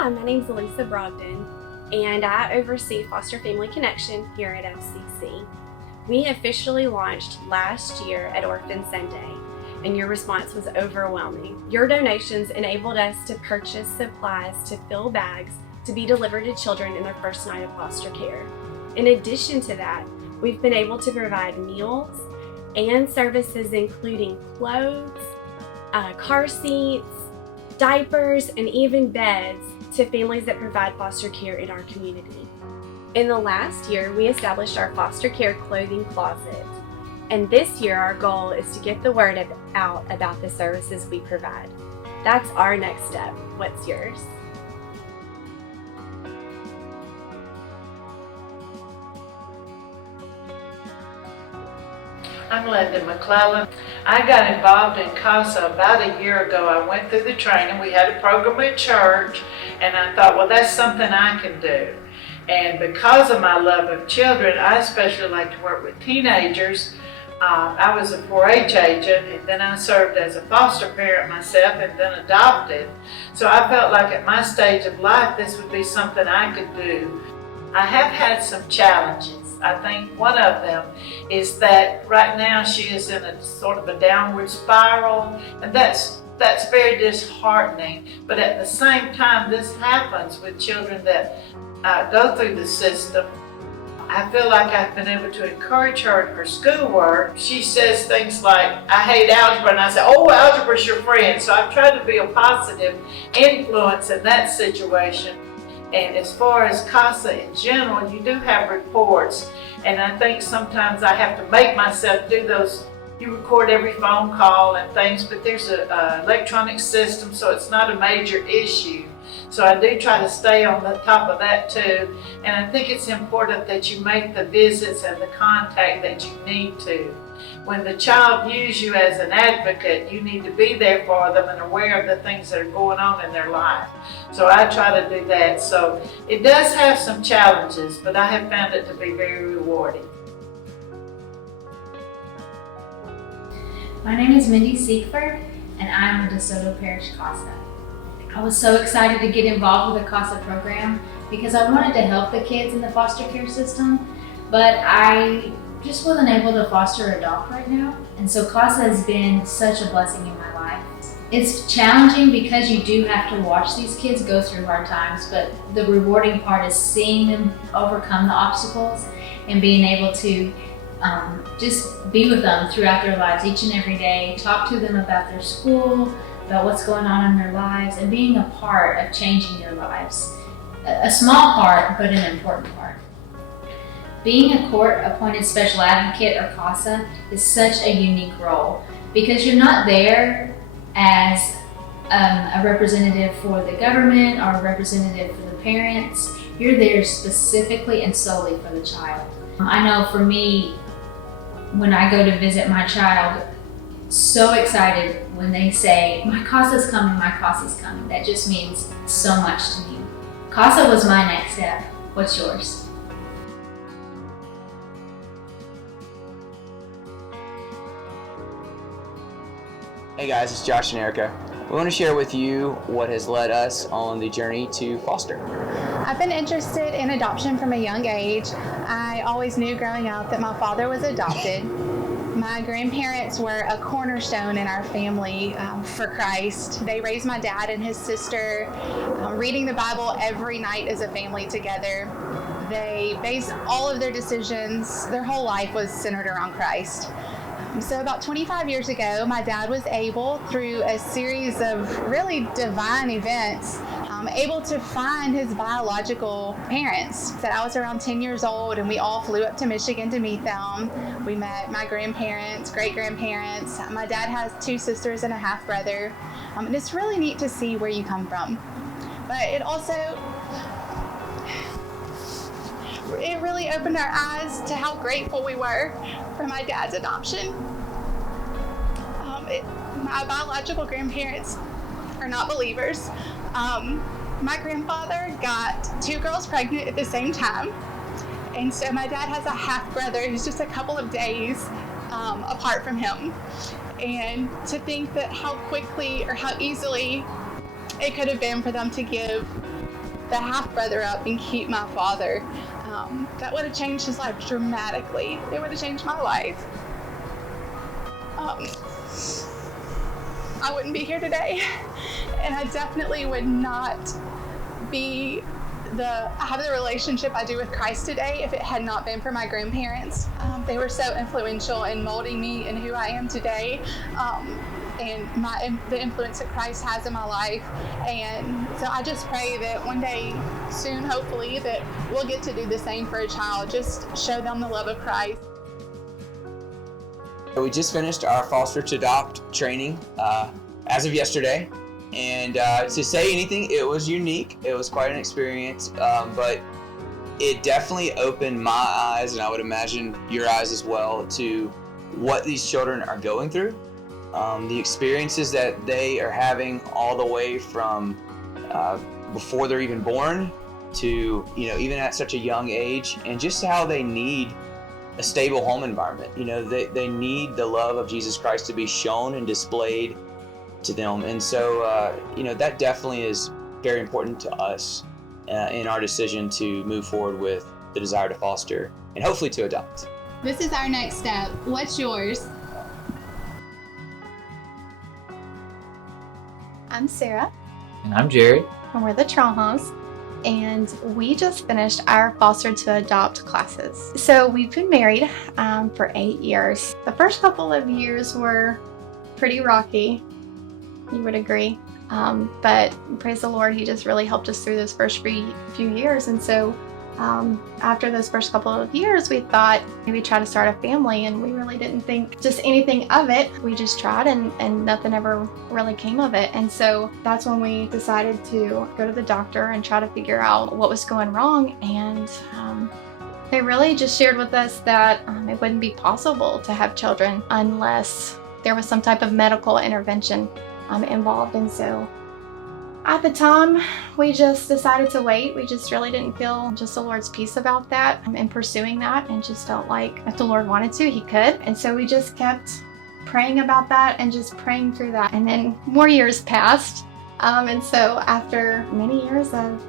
Hi, my name is Elisa Brogdon, and I oversee Foster Family Connection here at FCC. We officially launched last year at Orphan Sunday, and your response was overwhelming. Your donations enabled us to purchase supplies to fill bags to be delivered to children in their first night of foster care. In addition to that, we've been able to provide meals and services including clothes, car seats, diapers, and even beds to families that provide foster care in our community. In the last year, we established our foster care clothing closet. And this year, our goal is to get the word out about the services we provide. That's our next step. What's yours? I'm Linda McClellan. I got involved in CASA about a year ago. I went through the training. We had a program at church, and I thought, well, that's something I can do. And because of my love of children, I especially like to work with teenagers. I was a 4-H agent, and then I served as a foster parent myself and then adopted. So I felt like at my stage of life, this would be something I could do. I have had some challenges. I think one of them is that right now she is in a sort of a downward spiral, and that's very disheartening. But at the same time, this happens with children that go through the system. I feel like I've been able to encourage her in her schoolwork. She says things like, I hate algebra, and I say, oh, algebra's your friend. So I've tried to be a positive influence in that situation. And as far as CASA in general, you do have reports, and I think sometimes I have to make myself do those. You record every phone call and things, but there's an electronic system, so it's not a major issue. So I do try to stay on the top of that too, and I think it's important that you make the visits and the contact that you need to. When the child views you as an advocate, you need to be there for them and aware of the things that are going on in their life. So I try to do that. So it does have some challenges, but I have found it to be very rewarding. My name is Mindy Siegford, and I'm a DeSoto Parish CASA. I was so excited to get involved with the CASA program because I wanted to help the kids in the foster care system, but I just wasn't able to foster or adopt right now. And so CASA has been such a blessing in my life. It's challenging because you do have to watch these kids go through hard times, but the rewarding part is seeing them overcome the obstacles and being able to just be with them throughout their lives each and every day, talk to them about their school, about what's going on in their lives, and being a part of changing their lives. A small part, but an important part. Being a court-appointed special advocate or CASA is such a unique role because you're not there as a representative for the government or a representative for the parents. You're there specifically and solely for the child. I know for me, when I go to visit my child, so excited when they say, my CASA's coming, my CASA's coming. That just means so much to me. CASA was my next step. What's yours? Hey guys, it's Josh and Erica. We want to share with you what has led us on the journey to foster. I've been interested in adoption from a young age. I always knew growing up that my father was adopted. My grandparents were a cornerstone in our family for Christ. They raised my dad and his sister, reading the Bible every night as a family together. They based all of their decisions, their whole life was centered around Christ. So about 25 years ago, my dad was able, through a series of really divine events, able to find his biological parents. So I was around 10 years old, and we all flew up to Michigan to meet them. We met my grandparents, great-grandparents. My dad has 2 sisters and a half-brother. And it's really neat to see where you come from. But it really opened our eyes to how grateful we were for my dad's adoption. My biological grandparents are not believers. My grandfather got 2 girls pregnant at the same time. And so my dad has a half-brother who's just a couple of days apart from him. And to think that how quickly or how easily it could have been for them to give the half brother up and keep my father. That would have changed his life dramatically. It would have changed my life. I wouldn't be here today, and I definitely would not have the relationship I do with Christ today if it had not been for my grandparents. They were so influential in molding me and who I am today, and the influence that Christ has in my life. And so I just pray that one day soon, hopefully, that we'll get to do the same for a child, just show them the love of Christ. We just finished our foster to adopt training as of yesterday, and to say anything, it was unique. It was quite an experience, but it definitely opened my eyes, and I would imagine your eyes as well, to what these children are going through, the experiences that they are having all the way from before they're even born to, even at such a young age, and just how they need a stable home environment. They need the love of Jesus Christ to be shown and displayed to them. And so, that definitely is very important to us in our decision to move forward with the desire to foster and hopefully to adopt. This is our next step. What's yours? I'm Sarah, And I'm Jared. and we're the Trahans, and we just finished our foster to adopt classes. So we've been married for 8 years. The first couple of years were pretty rocky, you would agree. But praise the Lord, He just really helped us through those first few years. And so after those first couple of years, we thought maybe try to start a family, and we really didn't think just anything of it. We just tried, and nothing ever really came of it. And so that's when we decided to go to the doctor and try to figure out what was going wrong. And they really just shared with us that it wouldn't be possible to have children unless there was some type of medical intervention involved. And so at the time, we just decided to wait. We just really didn't feel just the Lord's peace about that and pursuing that, and just felt like if the Lord wanted to, He could. And so we just kept praying about that and just praying through that. And then more years passed. And so after many years of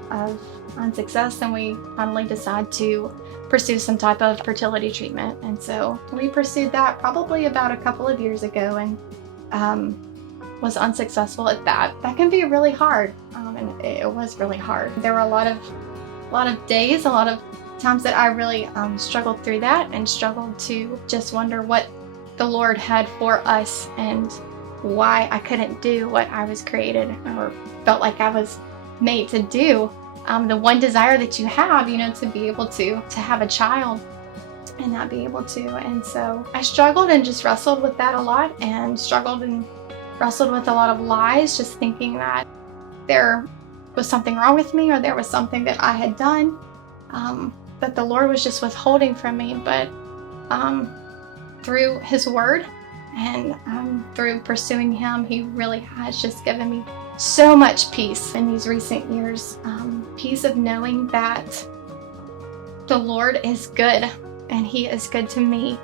unsuccess, then we finally decided to pursue some type of fertility treatment. And so we pursued that probably about a couple of years ago, and was unsuccessful at that. That can be really hard, and it was really hard. There were a lot of days, a lot of times that I really struggled through that, and struggled to just wonder what the Lord had for us and why I couldn't do what I was created or felt like I was made to do. The one desire that you have, to be able to have a child and not be able to. And so I struggled and just wrestled with that a lot, and struggled and wrestled with a lot of lies, just thinking that there was something wrong with me, or there was something that I had done that the Lord was just withholding from me. But through His Word and through pursuing Him, He really has just given me so much peace in these recent years. Peace of knowing that the Lord is good, and He is good to me,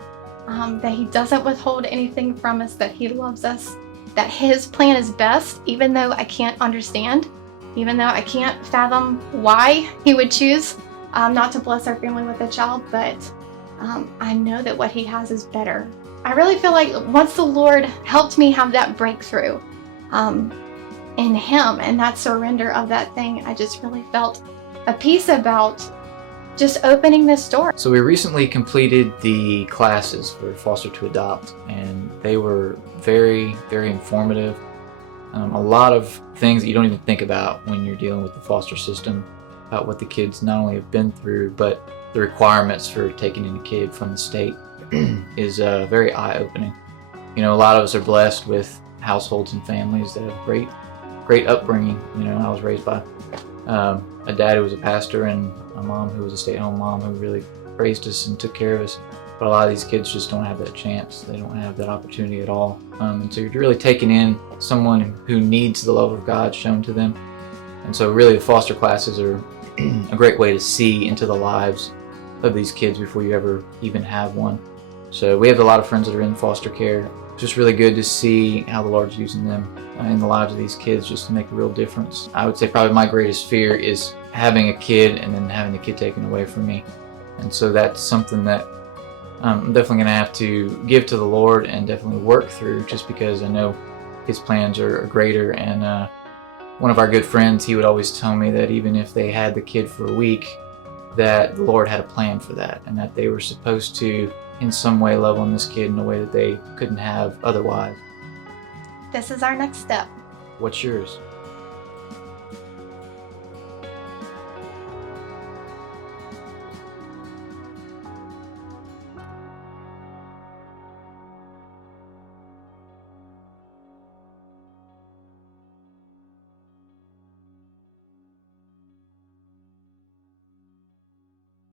that He doesn't withhold anything from us, that He loves us, that His plan is best, even though I can't understand, even though I can't fathom why He would choose not to bless our family with a child. But I know that what He has is better. I really feel like once the Lord helped me have that breakthrough in Him and that surrender of that thing, I just really felt a peace about just opening this door. So we recently completed the classes for Foster to Adopt, and they were very, very informative. A lot of things that you don't even think about when you're dealing with the foster system, about what the kids not only have been through, but the requirements for taking in a kid from the state is very eye-opening. A lot of us are blessed with households and families that have great upbringing. I was raised by a dad who was a pastor, and a mom who was a stay-at-home mom who really raised us and took care of us. But a lot of these kids just don't have that chance. They don't have that opportunity at all. And so you're really taking in someone who needs the love of God shown to them. And so really the foster classes are a great way to see into the lives of these kids before you ever even have one. So we have a lot of friends that are in foster care. just really good to see how the Lord's using them in the lives of these kids just to make a real difference. I would say probably my greatest fear is having a kid and then having the kid taken away from me. And so that's something that I'm definitely going to have to give to the Lord and definitely work through, just because I know His plans are greater. And one of our good friends, he would always tell me that even if they had the kid for a week, that the Lord had a plan for that, and that they were supposed to in some way love on this kid in a way that they couldn't have otherwise. This is our next step. What's yours?